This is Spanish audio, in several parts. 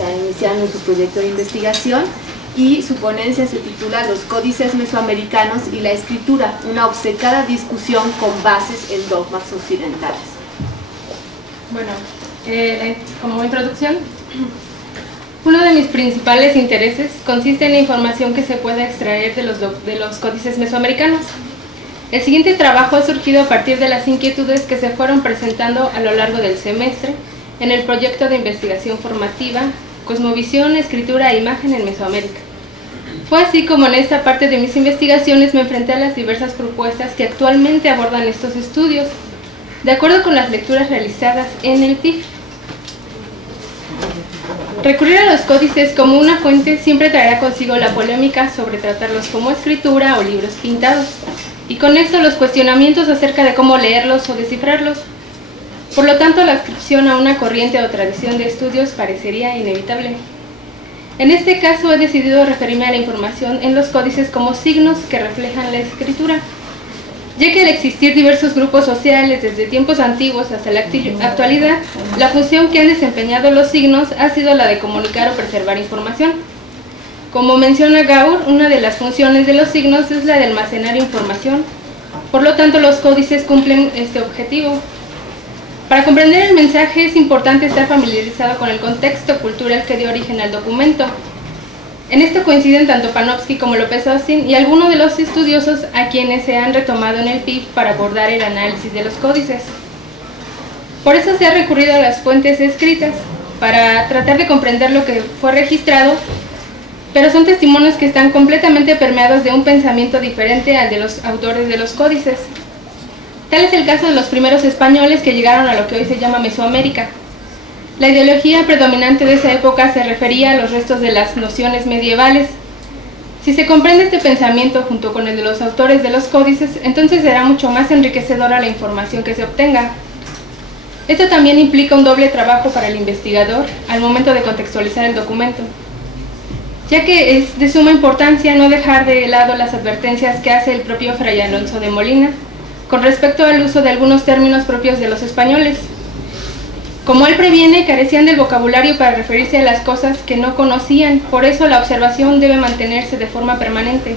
está iniciando su proyecto de investigación y su ponencia se titula Los códices mesoamericanos y la escritura, una obcecada discusión con bases en dogmas occidentales. Bueno, como introducción, uno de mis principales intereses consiste en la información que se puede extraer de los códices mesoamericanos. El siguiente trabajo ha surgido a partir de las inquietudes que se fueron presentando a lo largo del semestre en el proyecto de investigación formativa Cosmovisión, Escritura e Imagen en Mesoamérica. Fue así como en esta parte de mis investigaciones me enfrenté a las diversas propuestas que actualmente abordan estos estudios, de acuerdo con las lecturas realizadas en el PIF. Recurrir a los códices como una fuente siempre traerá consigo la polémica sobre tratarlos como escritura o libros pintados, y con esto los cuestionamientos acerca de cómo leerlos o descifrarlos. Por lo tanto, la adscripción a una corriente o tradición de estudios parecería inevitable. En este caso he decidido referirme a la información en los códices como signos que reflejan la escritura, ya que al existir diversos grupos sociales desde tiempos antiguos hasta la actualidad, la función que han desempeñado los signos ha sido la de comunicar o preservar información. Como menciona Gaur, una de las funciones de los signos es la de almacenar información, por lo tanto los códices cumplen este objetivo. Para comprender el mensaje es importante estar familiarizado con el contexto cultural que dio origen al documento. En esto coinciden tanto Panofsky como López Austin y algunos de los estudiosos a quienes se han retomado en el PIF para abordar el análisis de los códices. Por eso se ha recurrido a las fuentes escritas, para tratar de comprender lo que fue registrado, pero son testimonios que están completamente permeados de un pensamiento diferente al de los autores de los códices. Tal es el caso de los primeros españoles que llegaron a lo que hoy se llama Mesoamérica. La ideología predominante de esa época se refería a los restos de las nociones medievales. Si se comprende este pensamiento junto con el de los autores de los códices, entonces será mucho más enriquecedora la información que se obtenga. Esto también implica un doble trabajo para el investigador al momento de contextualizar el documento, ya que es de suma importancia no dejar de lado las advertencias que hace el propio Fray Alonso de Molina con respecto al uso de algunos términos propios de los españoles. Como él previene, carecían del vocabulario para referirse a las cosas que no conocían, por eso la observación debe mantenerse de forma permanente.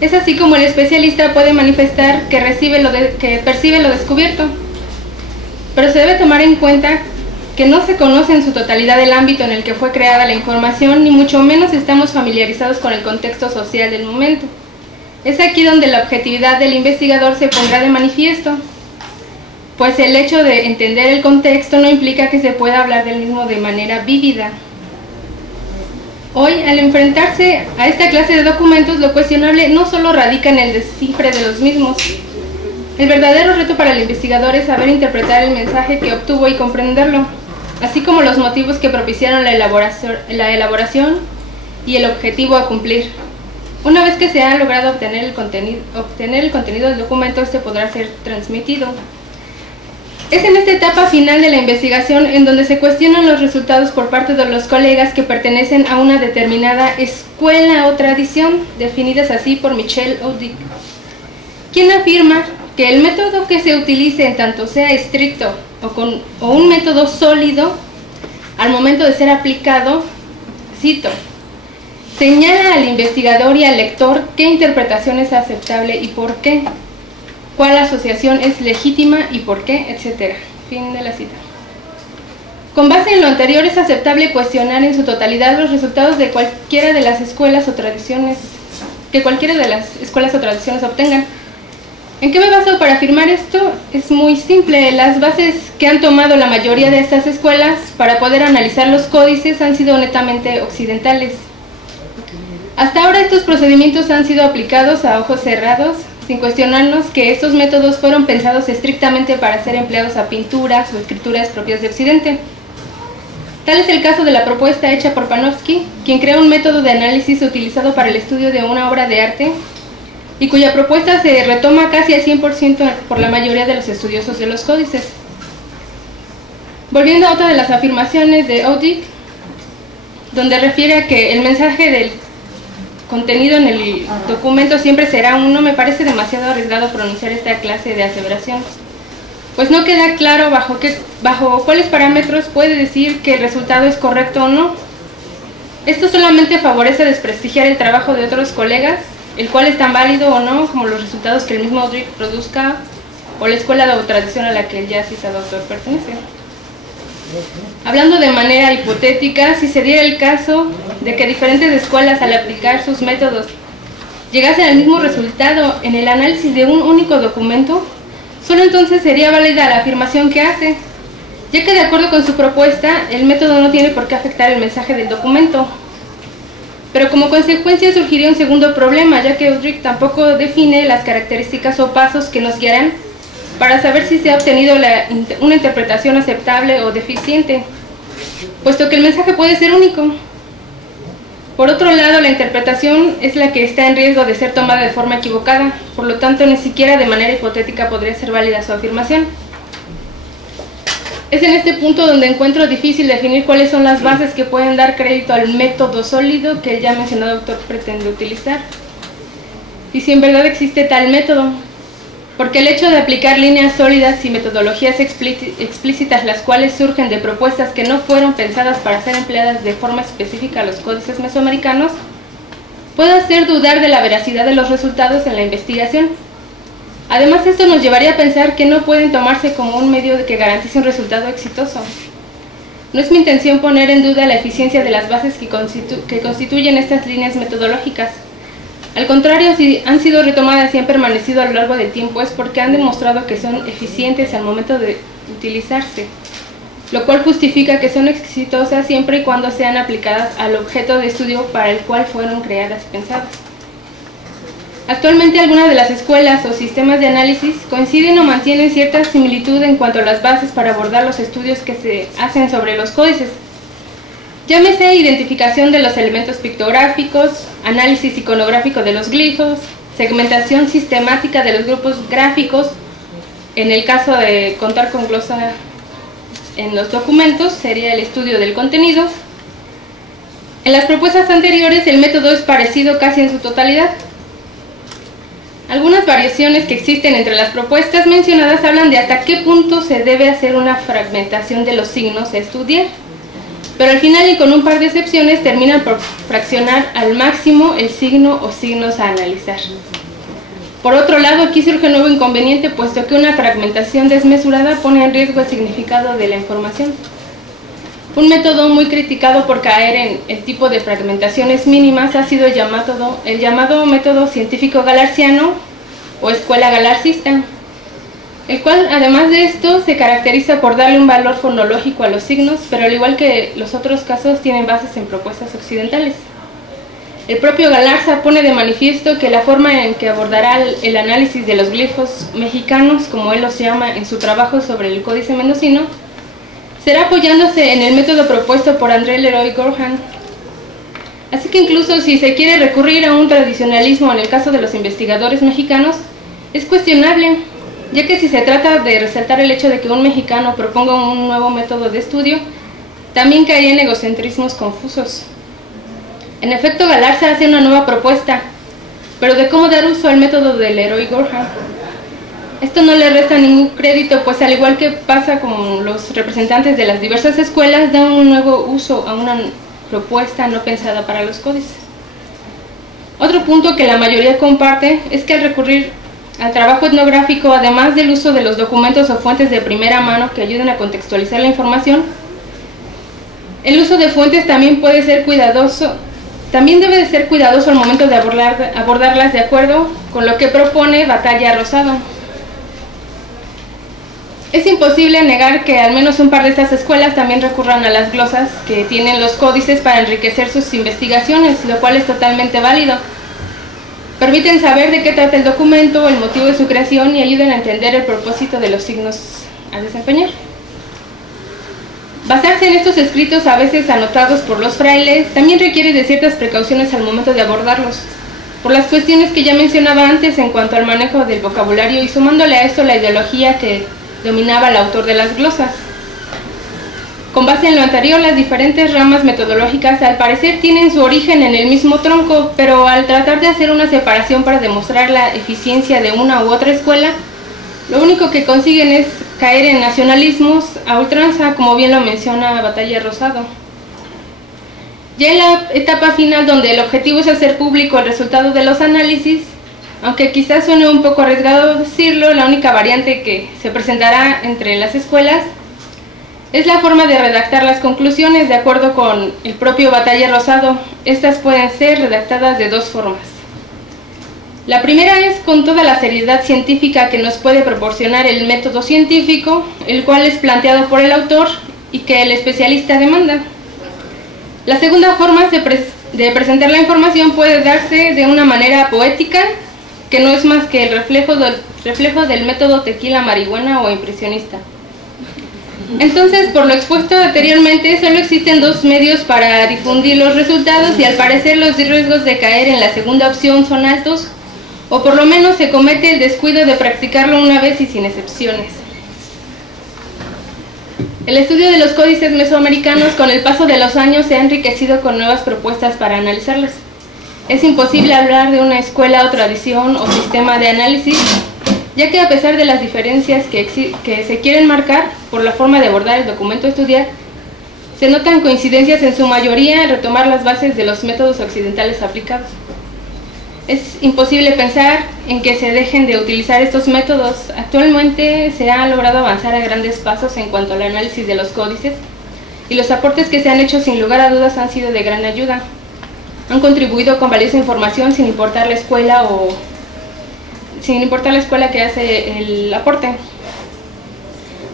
Es así como el especialista puede manifestar que percibe lo descubierto, pero se debe tomar en cuenta que no se conoce en su totalidad el ámbito en el que fue creada la información, ni mucho menos estamos familiarizados con el contexto social del momento. Es aquí donde la objetividad del investigador se pondrá de manifiesto, pues el hecho de entender el contexto no implica que se pueda hablar del mismo de manera vívida. Hoy, al enfrentarse a esta clase de documentos, lo cuestionable no solo radica en el descifre de los mismos. El verdadero reto para el investigador es saber interpretar el mensaje que obtuvo y comprenderlo, así como los motivos que propiciaron la elaboración y el objetivo a cumplir. Una vez que se ha logrado obtener el contenido del documento, este podrá ser transmitido. Es en esta etapa final de la investigación en donde se cuestionan los resultados por parte de los colegas que pertenecen a una determinada escuela o tradición, definidas así por Michel Audic, quien afirma que el método que se utilice, en tanto sea estricto o un método sólido, al momento de ser aplicado, cito, señala al investigador y al lector qué interpretación es aceptable y por qué, cuál asociación es legítima y por qué, etc. Fin de la cita. Con base en lo anterior, es aceptable cuestionar en su totalidad los resultados de cualquiera de las escuelas o tradiciones obtengan. ¿En qué me baso para afirmar esto? Es muy simple. Las bases que han tomado la mayoría de estas escuelas para poder analizar los códices han sido netamente occidentales. Hasta ahora estos procedimientos han sido aplicados a ojos cerrados, sin cuestionarnos que estos métodos fueron pensados estrictamente para ser empleados a pinturas o escrituras propias de Occidente. Tal es el caso de la propuesta hecha por Panofsky, quien crea un método de análisis utilizado para el estudio de una obra de arte y cuya propuesta se retoma casi al 100% por la mayoría de los estudiosos de los códices. Volviendo a otra de las afirmaciones de Audic, donde refiere a que el mensaje del contenido en el documento siempre será uno, me parece demasiado arriesgado pronunciar esta clase de aseveración, pues no queda claro bajo cuáles parámetros puede decir que el resultado es correcto o no. Esto solamente favorece desprestigiar el trabajo de otros colegas, el cual es tan válido o no como los resultados que el mismo Udrich produzca o la escuela o tradición a la que el ya citado autor pertenece. Hablando de manera hipotética, si se diera el caso de que diferentes escuelas al aplicar sus métodos llegasen al mismo resultado en el análisis de un único documento, solo entonces sería válida la afirmación que hace, ya que de acuerdo con su propuesta, el método no tiene por qué afectar el mensaje del documento. Pero como consecuencia surgiría un segundo problema, ya que Udrich tampoco define las características o pasos que nos guiarán para saber si se ha obtenido una interpretación aceptable o deficiente, puesto que el mensaje puede ser único. Por otro lado, la interpretación es la que está en riesgo de ser tomada de forma equivocada, por lo tanto ni siquiera de manera hipotética podría ser válida su afirmación. Es en este punto donde encuentro difícil definir cuáles son las bases que pueden dar crédito al método sólido que el ya mencionado autor pretende utilizar, y si en verdad existe tal método, porque el hecho de aplicar líneas sólidas y metodologías explícitas las cuales surgen de propuestas que no fueron pensadas para ser empleadas de forma específica a los códices mesoamericanos, puede hacer dudar de la veracidad de los resultados en la investigación. Además, esto nos llevaría a pensar que no pueden tomarse como un medio que garantice un resultado exitoso. No es mi intención poner en duda la eficiencia de las bases que constituyen estas líneas metodológicas. Al contrario, si han sido retomadas y han permanecido a lo largo del tiempo es porque han demostrado que son eficientes al momento de utilizarse, lo cual justifica que son exitosas siempre y cuando sean aplicadas al objeto de estudio para el cual fueron creadas y pensadas. Actualmente algunas de las escuelas o sistemas de análisis coinciden o mantienen cierta similitud en cuanto a las bases para abordar los estudios que se hacen sobre los códices. Llámese identificación de los elementos pictográficos, análisis iconográfico de los glifos, segmentación sistemática de los grupos gráficos, en el caso de contar con glosa en los documentos, sería el estudio del contenido. En las propuestas anteriores el método es parecido casi en su totalidad. Algunas variaciones que existen entre las propuestas mencionadas hablan de hasta qué punto se debe hacer una fragmentación de los signos a estudiar, pero al final y con un par de excepciones terminan por fraccionar al máximo el signo o signos a analizar. Por otro lado, aquí surge un nuevo inconveniente, puesto que una fragmentación desmesurada pone en riesgo el significado de la información. Un método muy criticado por caer en el tipo de fragmentaciones mínimas ha sido el llamado método científico galarciano o escuela galarcista, el cual además de esto se caracteriza por darle un valor fonológico a los signos, pero al igual que los otros casos tienen bases en propuestas occidentales. El propio Galarza pone de manifiesto que la forma en que abordará el análisis de los glifos mexicanos, como él los llama en su trabajo sobre el Códice Mendocino, será apoyándose en el método propuesto por André Leroy-Gourhan. Así que incluso si se quiere recurrir a un tradicionalismo en el caso de los investigadores mexicanos, es cuestionable, ya que si se trata de resaltar el hecho de que un mexicano proponga un nuevo método de estudio, también caería en egocentrismos confusos. En efecto, Galarza hace una nueva propuesta, pero de cómo dar uso al método de Leroy-Gourhan. Esto no le resta ningún crédito, pues al igual que pasa con los representantes de las diversas escuelas, dan un nuevo uso a una propuesta no pensada para los códices. Otro punto que la mayoría comparte es que al recurrir al trabajo etnográfico, además del uso de los documentos o fuentes de primera mano que ayuden a contextualizar la información, el uso de fuentes también debe de ser cuidadoso al momento de abordarlas de acuerdo con lo que propone Batalla Rosado. Es imposible negar que al menos un par de estas escuelas también recurran a las glosas que tienen los códices para enriquecer sus investigaciones, lo cual es totalmente válido. Permiten saber de qué trata el documento, el motivo de su creación y ayudan a entender el propósito de los signos a desempeñar. Basarse en estos escritos, a veces anotados por los frailes, también requiere de ciertas precauciones al momento de abordarlos, por las cuestiones que ya mencionaba antes en cuanto al manejo del vocabulario y sumándole a esto la ideología que dominaba el autor de las glosas. Con base en lo anterior, las diferentes ramas metodológicas al parecer tienen su origen en el mismo tronco, pero al tratar de hacer una separación para demostrar la eficiencia de una u otra escuela, lo único que consiguen es caer en nacionalismos a ultranza, como bien lo menciona Batalla Rosado. Ya en la etapa final, donde el objetivo es hacer público el resultado de los análisis, aunque quizás suene un poco arriesgado decirlo, la única variante que se presentará entre las escuelas es la forma de redactar las conclusiones de acuerdo con el propio Batalla Rosado. Estas pueden ser redactadas de dos formas. La primera es con toda la seriedad científica que nos puede proporcionar el método científico, el cual es planteado por el autor y que el especialista demanda. La segunda forma de presentar la información puede darse de una manera poética, que no es más que el reflejo del método tequila-marihuana o impresionista. Entonces, por lo expuesto anteriormente, solo existen dos medios para difundir los resultados y al parecer los riesgos de caer en la segunda opción son altos, o por lo menos se comete el descuido de practicarlo una vez y sin excepciones. El estudio de los códices mesoamericanos con el paso de los años se ha enriquecido con nuevas propuestas para analizarlos. Es imposible hablar de una escuela o tradición o sistema de análisis, ya que a pesar de las diferencias que se quieren marcar por la forma de abordar el documento a estudiar, se notan coincidencias en su mayoría al retomar las bases de los métodos occidentales aplicados. Es imposible pensar en que se dejen de utilizar estos métodos. Actualmente se ha logrado avanzar a grandes pasos en cuanto al análisis de los códices y los aportes que se han hecho sin lugar a dudas han sido de gran ayuda. Han contribuido con valiosa información sin importar la escuela que hace el aporte.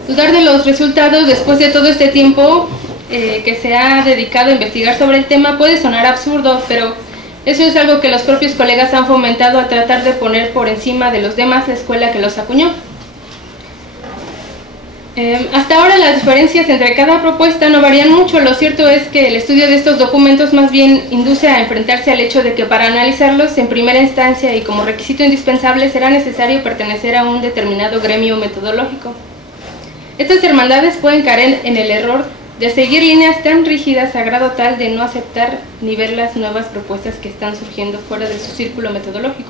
Dudar de los resultados después de todo este tiempo que se ha dedicado a investigar sobre el tema puede sonar absurdo, pero eso es algo que los propios colegas han fomentado al tratar de poner por encima de los demás la escuela que los acuñó. Hasta ahora las diferencias entre cada propuesta no varían mucho. Lo cierto es que el estudio de estos documentos más bien induce a enfrentarse al hecho de que para analizarlos en primera instancia y como requisito indispensable será necesario pertenecer a un determinado gremio metodológico. Estas hermandades pueden caer en el error de seguir líneas tan rígidas a grado tal de no aceptar ni ver las nuevas propuestas que están surgiendo fuera de su círculo metodológico,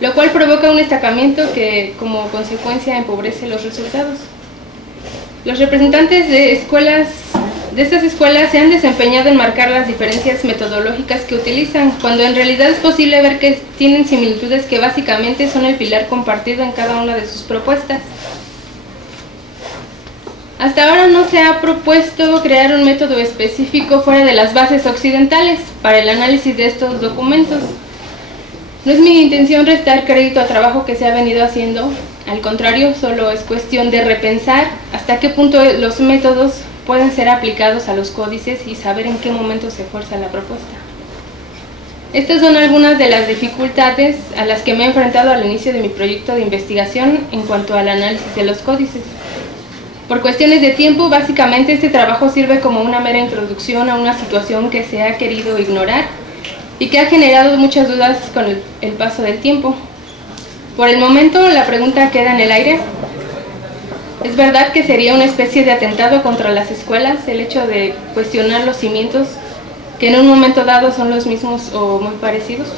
lo cual provoca un estancamiento que como consecuencia empobrece los resultados. Los representantes de estas escuelas se han desempeñado en marcar las diferencias metodológicas que utilizan, cuando en realidad es posible ver que tienen similitudes que básicamente son el pilar compartido en cada una de sus propuestas. Hasta ahora no se ha propuesto crear un método específico fuera de las bases occidentales para el análisis de estos documentos. No es mi intención restar crédito al trabajo que se ha venido haciendo, al contrario, solo es cuestión de repensar hasta qué punto los métodos pueden ser aplicados a los códices y saber en qué momento se fuerza la propuesta. Estas son algunas de las dificultades a las que me he enfrentado al inicio de mi proyecto de investigación en cuanto al análisis de los códices. Por cuestiones de tiempo, básicamente este trabajo sirve como una mera introducción a una situación que se ha querido ignorar y que ha generado muchas dudas con el paso del tiempo. Por el momento, la pregunta queda en el aire. ¿Es verdad que sería una especie de atentado contra las escuelas el hecho de cuestionar los cimientos que en un momento dado son los mismos o muy parecidos?